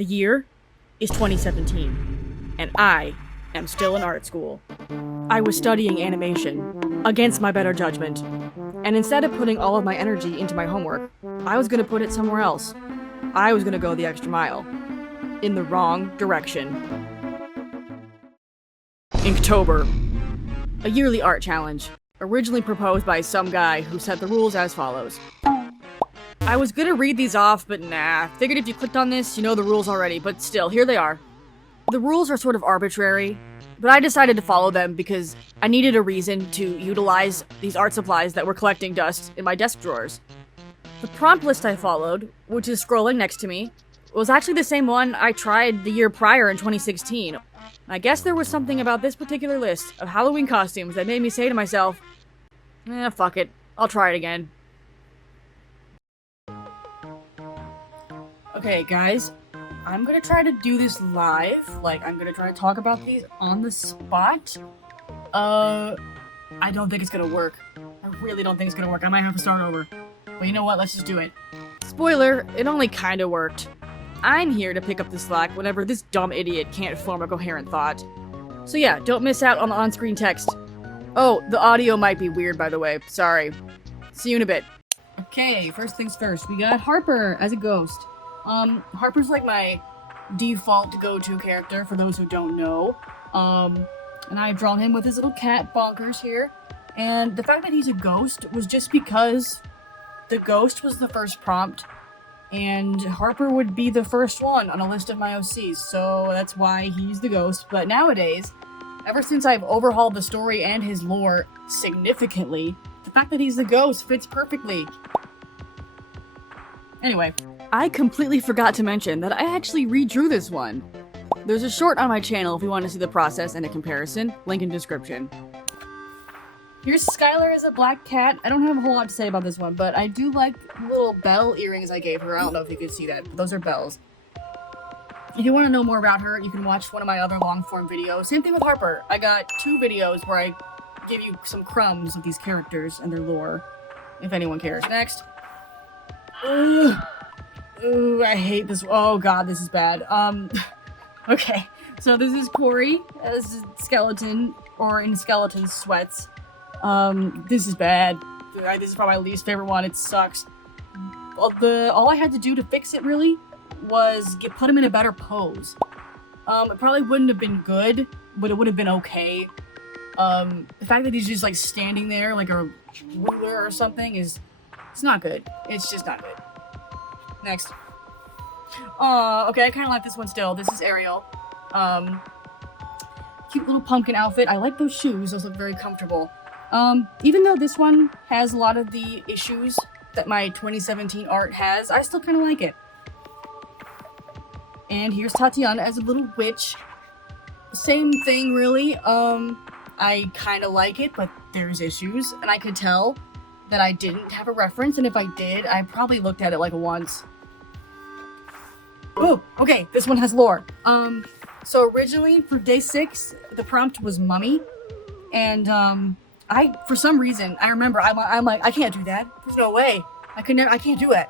The year is 2017, and I am still in art school. I was studying animation, against my better judgment, and instead of putting all of my energy into my homework, I was gonna put it somewhere else. I was gonna go the extra mile. In the wrong direction. Inktober. A yearly art challenge, originally proposed by some guy who set the rules as follows. I was gonna read these off, but nah. Figured if you clicked on this, you know the rules already, but still, here they are. The rules are sort of arbitrary, but I decided to follow them because I needed a reason to utilize these art supplies that were collecting dust in my desk drawers. The prompt list I followed, which is scrolling next to me, was actually the same one I tried the year prior in 2016. I guess there was something about this particular list of Halloween costumes that made me say to myself, fuck it, I'll try it again. Okay, guys, I'm gonna try to do this live. I'm gonna try to talk about these on the spot. I don't think it's gonna work. I really don't think it's gonna work. I might have to start over. But you know what? Let's just do it. Spoiler, it only kinda worked. I'm here to pick up the slack whenever this dumb idiot can't form a coherent thought. So yeah, don't miss out on the on-screen text. Oh, the audio might be weird, by the way. Sorry. See you in a bit. Okay, first things first. We got Harper as a ghost. Harper's like my default go-to character, for those who don't know. And I've drawn him with his little cat, Bonkers, here. And the fact that he's a ghost was just because the ghost was the first prompt, and Harper would be the first one on a list of my OCs, so that's why he's the ghost. But nowadays, ever since I've overhauled the story and his lore significantly, the fact that he's the ghost fits perfectly. Anyway, I completely forgot to mention that I actually redrew this one. There's a short on my channel if you want to see the process and a comparison, link in description. Here's Skylar as a black cat. I don't have a whole lot to say about this one, but I do like little bell earrings I gave her. I don't know if you can see that, but those are bells. If you want to know more about her, you can watch one of my other long-form videos. Same thing with Harper. I got 2 videos where I give you some crumbs of these characters and their lore, if anyone cares. Next. Ooh, I hate this. Oh god, this is bad. Okay. So this is Corey as a skeleton, or in skeleton sweats. This is bad. This is probably my least favorite one. It sucks. All I had to do to fix it, really, was put him in a better pose. It probably wouldn't have been good, but it would have been okay. The fact that he's just, standing there like a ruler or something it's not good. It's just not good. Next. Okay, I kind of like this one still. This is Ariel. Cute little pumpkin outfit. I like those shoes. Those look very comfortable. Even though this one has a lot of the issues that my 2017 art has, I still kind of like it. And here's Tatiana as a little witch. Same thing, really. I kind of like it, but there's issues, and I could tell that I didn't have a reference, and if I did, I probably looked at it once. Oh, okay, this one has lore. So originally, for day 6, the prompt was mummy, and, for some reason, I remember, I'm like, I can't do that. There's no way. I can't do it.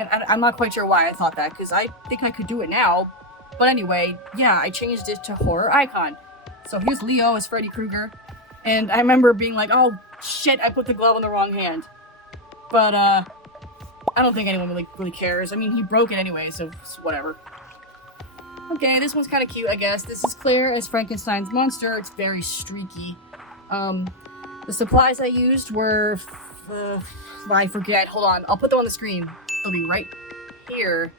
And I'm not quite sure why I thought that, because I think I could do it now. But anyway, yeah, I changed it to horror icon. So here's Leo as Freddy Krueger. And I remember being like, oh, shit, I put the glove in the wrong hand. But, I don't think anyone really cares. I mean, he broke it anyway, so whatever. Okay, this one's kind of cute, I guess. This is Claire as Frankenstein's monster. It's very streaky. The supplies I used were, I forget. Hold on, I'll put them on the screen. They'll be right here.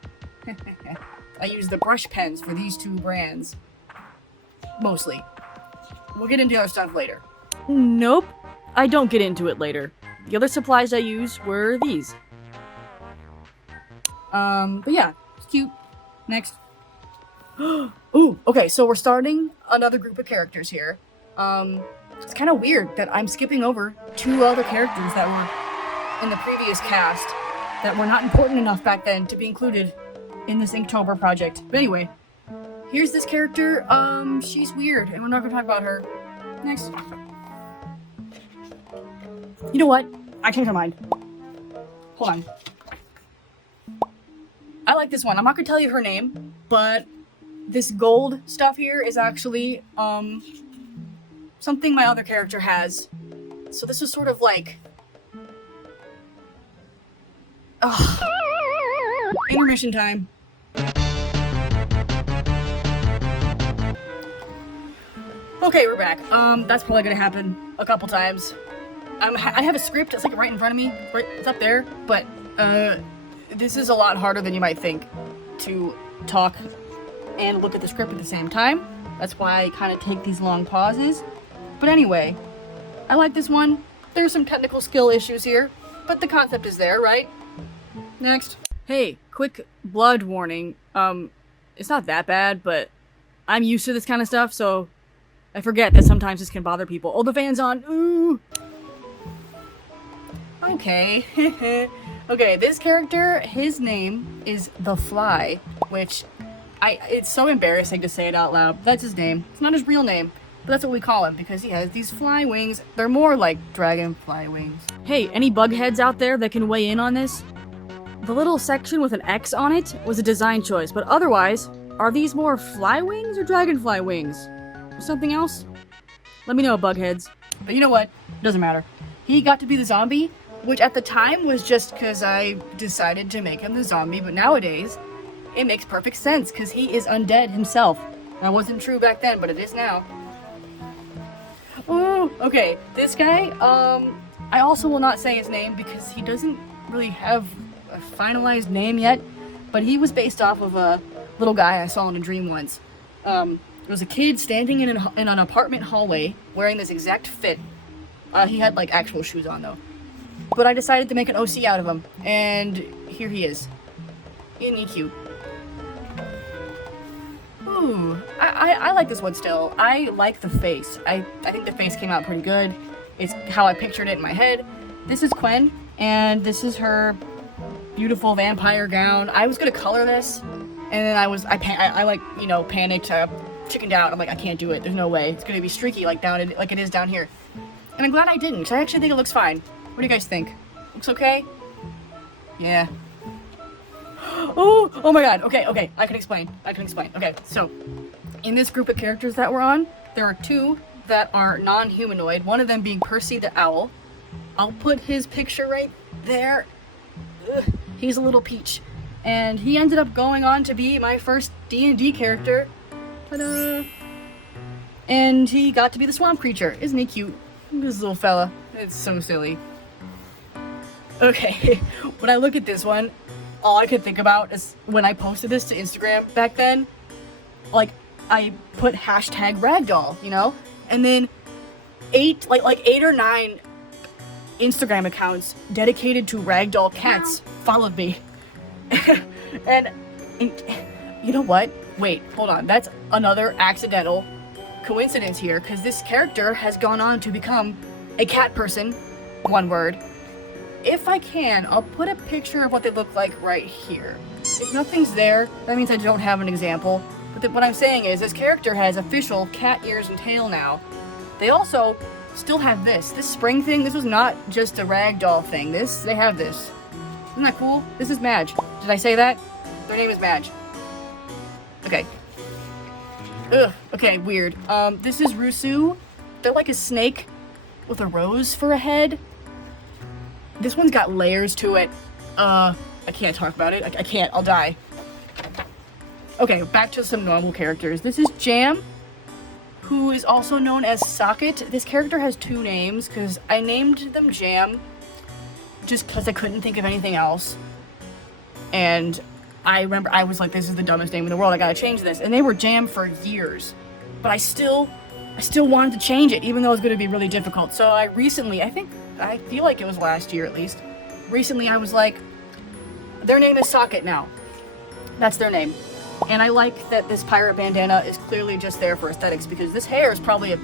I used the brush pens for these 2 brands. Mostly. We'll get into other stuff later. Nope, I don't get into it later. The other supplies I used were these. But yeah, it's cute. Next. Ooh, okay, so we're starting another group of characters here. It's kind of weird that I'm skipping over 2 other characters that were in the previous cast that were not important enough back then to be included in this Inktober project. But anyway, here's this character. She's weird, and we're not gonna talk about her. Next. You know what? I changed my mind. Hold on. I like this one. I'm not gonna tell you her name, but this gold stuff here is actually, something my other character has. So this is sort of like... intermission time. Okay, we're back. That's probably gonna happen a couple times. I have a script, it's like right in front of me, right, it's up there, but, this is a lot harder than you might think to talk and look at the script at the same time. That's why I kind of take these long pauses. But anyway, I like this one. There's some technical skill issues here, but the concept is there, right? Next. Hey, quick blood warning. It's not that bad, but I'm used to this kind of stuff, so I forget that sometimes this can bother people. Oh, the fan's on. Ooh. Okay. Okay, this character, his name is The Fly, which it's so embarrassing to say it out loud. That's his name. It's not his real name, but that's what we call him because he has these fly wings. They're more like dragonfly wings. Hey, any bug heads out there that can weigh in on this? The little section with an X on it was a design choice, but otherwise, are these more fly wings or dragonfly wings? Something else? Let me know, bugheads. But you know what? It doesn't matter. He got to be the zombie, which at the time was just because I decided to make him the zombie, but nowadays, it makes perfect sense because he is undead himself. That wasn't true back then, but it is now. Oh, okay. This guy, I also will not say his name because he doesn't really have a finalized name yet, but he was based off of a little guy I saw in a dream once. There was a kid standing in an apartment hallway wearing this exact fit. He had like actual shoes on though. But I decided to make an OC out of him, and here he is. Isn't he cute? Ooh, I like this one still. I like the face. I think the face came out pretty good. It's how I pictured it in my head. This is Quen, and this is her beautiful vampire gown. I was gonna color this, and then I like, you know, panicked, chickened out. I'm like, I can't do it. There's no way. It's gonna be streaky like it is down here. And I'm glad I didn't, because I actually think it looks fine. What do you guys think? Looks okay? Yeah. Oh my god. Okay. I can explain. Okay, so in this group of characters that we're on, there are two that are non-humanoid, one of them being Percy the Owl. I'll put his picture right there. Ugh, he's a little peach. And he ended up going on to be my first D&D character. Ta-da! And he got to be the swamp creature. Isn't he cute? This little fella. It's so silly. Okay, when I look at this one, all I could think about is when I posted this to Instagram back then, like, I put hashtag ragdoll, you know? And then eight or nine Instagram accounts dedicated to ragdoll cats followed me. and you know what? Wait, hold on. That's another accidental coincidence here, because this character has gone on to become a cat person, one word. If I can, I'll put a picture of what they look like right here. If nothing's there, that means I don't have an example. But what I'm saying is, this character has official cat ears and tail now. They also still have this spring thing. This was not just a ragdoll thing. They have this. Isn't that cool? This is Madge. Did I say that? Their name is Madge. Okay. Ugh, okay, weird. This is Rusu. They're like a snake with a rose for a head. This one's got layers to it. I can't talk about it. I can't. I'll die. Okay, back to some normal characters. This is Jam, who is also known as Socket. This character has two names, because I named them Jam just because I couldn't think of anything else. And I remember I was like, this is the dumbest name in the world. I gotta change this. And they were Jam for years. But I still wanted to change it, even though it was gonna be really difficult. So I feel like it was last year at least. Recently I was like, their name is Socket now. That's their name. And I like that this pirate bandana is clearly just there for aesthetics, because this hair is probably a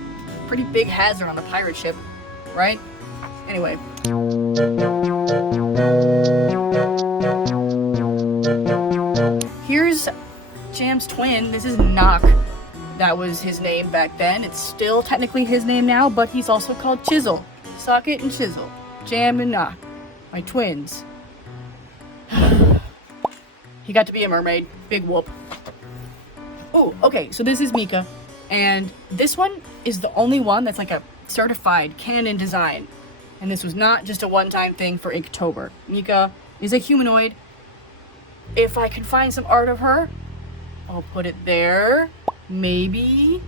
pretty big hazard on a pirate ship, right? Anyway. Here's Jam's twin. This is Knock. That was his name back then. It's still technically his name now, but he's also called Chisel. Socket and Chisel. Jam and Knock. My twins. He got to be a mermaid. Big whoop. Oh, okay, so this is Mika. And this one is the only one that's like a certified canon design. And this was not just a one-time thing for Inktober. Mika is a humanoid. If I can find some art of her, I'll put it there. Maybe.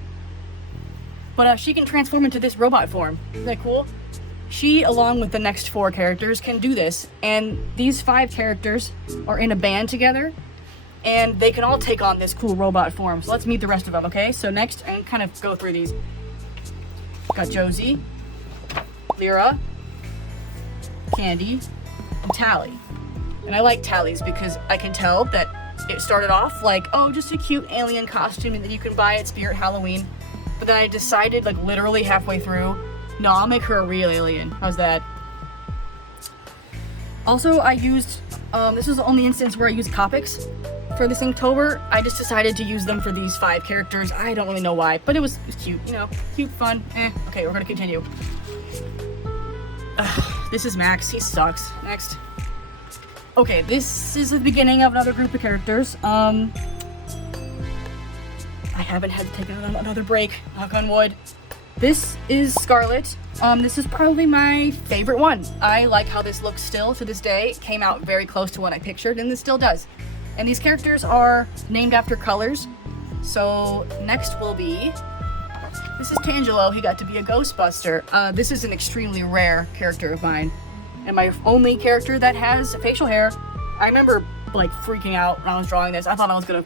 But she can transform into this robot form. Isn't that cool? She, along with the next 4 characters, can do this. And these 5 characters are in a band together. And they can all take on this cool robot form. So let's meet the rest of them, okay? So next, I'm gonna kind of go through these. Got Josie, Lyra, Candy, and Tally. And I like Tally's because I can tell that it started off like, oh, just a cute alien costume that you can buy at Spirit Halloween. But then I decided, like literally halfway through, no, I'll make her a real alien. How's that? Also, I used, this was the only instance where I used Copics for this Inktober. I just decided to use them for these 5 characters. I don't really know why, but it was cute, you know, cute, fun. Okay, we're gonna continue. This is Max, he sucks. Next. Okay, this is the beginning of another group of characters. I haven't had to take another break, knock on wood. This is Scarlet. This is probably my favorite one. I like how this looks still to this day. It came out very close to what I pictured, and this still does. And these characters are named after colors. So next will be, this is Tangelo. He got to be a Ghostbuster. This is an extremely rare character of mine. And my only character that has facial hair. I remember like freaking out when I was drawing this. I thought I was gonna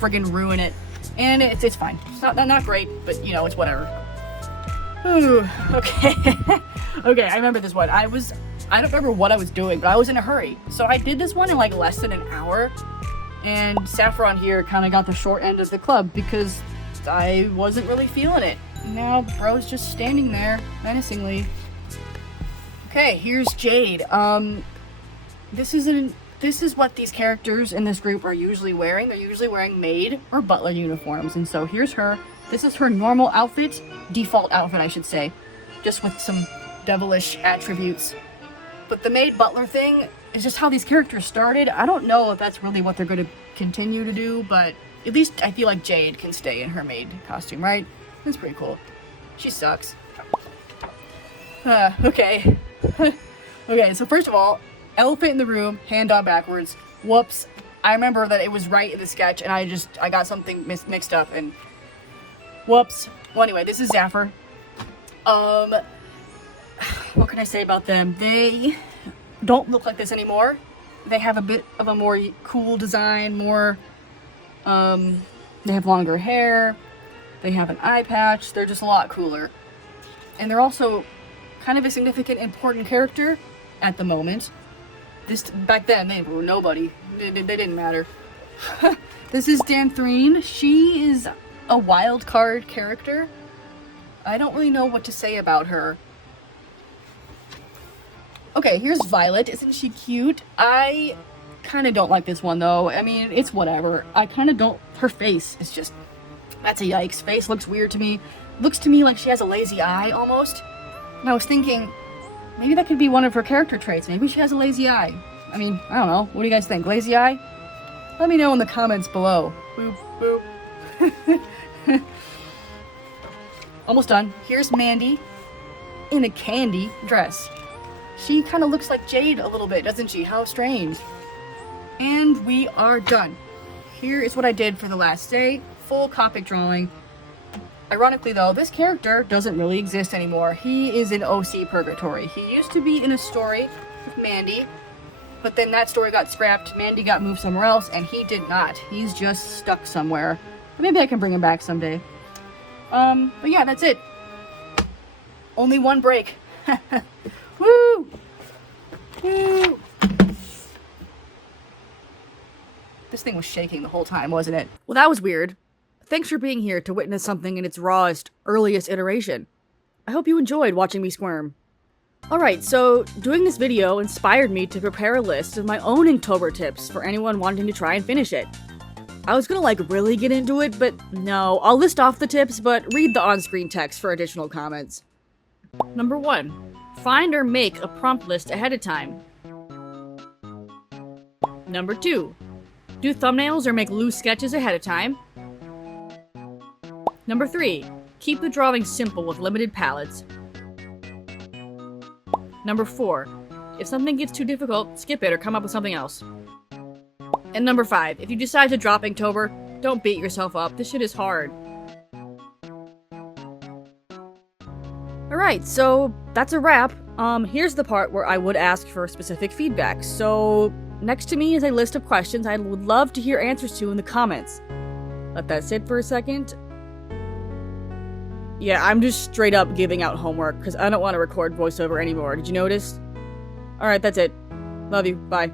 friggin' ruin it. And it's fine. It's not great, but you know, it's whatever. Ooh, okay. Okay, I remember this one. I don't remember what I was doing, but I was in a hurry. So I did this one in like less than an hour. And Saffron here kind of got the short end of the club because I wasn't really feeling it. Now bro's just standing there menacingly. Okay, here's Jade. This is what these characters in this group are usually wearing. They're usually wearing maid or butler uniforms. And so here's her. This is her normal outfit, default outfit, I should say, just with some devilish attributes. But the maid butler thing is just how these characters started. I don't know if that's really what they're going to continue to do, but at least I feel like Jade can stay in her maid costume, right? That's pretty cool. She sucks. Okay. Okay, so first of all, elephant in the room, hand on backwards. Whoops. I remember that it was right in the sketch, and I got something mixed up, and whoops. Well, anyway, this is Zaffer. What can I say about them? They don't look like this anymore. They have a bit of a more cool design, more, they have longer hair, they have an eye patch, they're just a lot cooler. And they're also kind of a significant, important character at the moment. Back then, they were nobody. They didn't matter. This is Danthrine. She is a wild card character. I don't really know what to say about her. Okay, here's Violet. Isn't she cute? I kind of don't like this one, though. I mean, it's whatever. I kind of don't... Her face is just... That's a yikes. Face looks weird to me. Looks to me like she has a lazy eye, almost. And I was thinking, maybe that could be one of her character traits. Maybe she has a lazy eye. I mean, I don't know. What do you guys think? Lazy eye? Let me know in the comments below. Boop, boop. Almost done. Here's Mandy in a candy dress. She kind of looks like Jade a little bit, doesn't she? How strange. And we are done. Here is what I did for the last day. Full Copic drawing. Ironically though, this character doesn't really exist anymore. He is in OC Purgatory. He used to be in a story with Mandy, but then that story got scrapped, Mandy got moved somewhere else, and he did not. He's just stuck somewhere. Maybe I can bring him back someday. But yeah, that's it. Only one break. Woo! Woo! This thing was shaking the whole time, wasn't it? Well, that was weird. Thanks for being here to witness something in its rawest, earliest iteration. I hope you enjoyed watching me squirm. Alright, so doing this video inspired me to prepare a list of my own Inktober tips for anyone wanting to try and finish it. I was gonna really get into it, but no, I'll list off the tips, but read the on-screen text for additional comments. Number 1. Find or make a prompt list ahead of time. Number 2. Do thumbnails or make loose sketches ahead of time. Number 3. Keep the drawing simple with limited palettes. Number 4. If something gets too difficult, skip it or come up with something else. And number 5. If you decide to drop Inktober, don't beat yourself up. This shit is hard. Alright, so that's a wrap. Here's the part where I would ask for specific feedback. So, next to me is a list of questions I would love to hear answers to in the comments. Let that sit for a second. Yeah, I'm just straight up giving out homework, because I don't want to record voiceover anymore. Did you notice? Alright, that's it. Love you. Bye.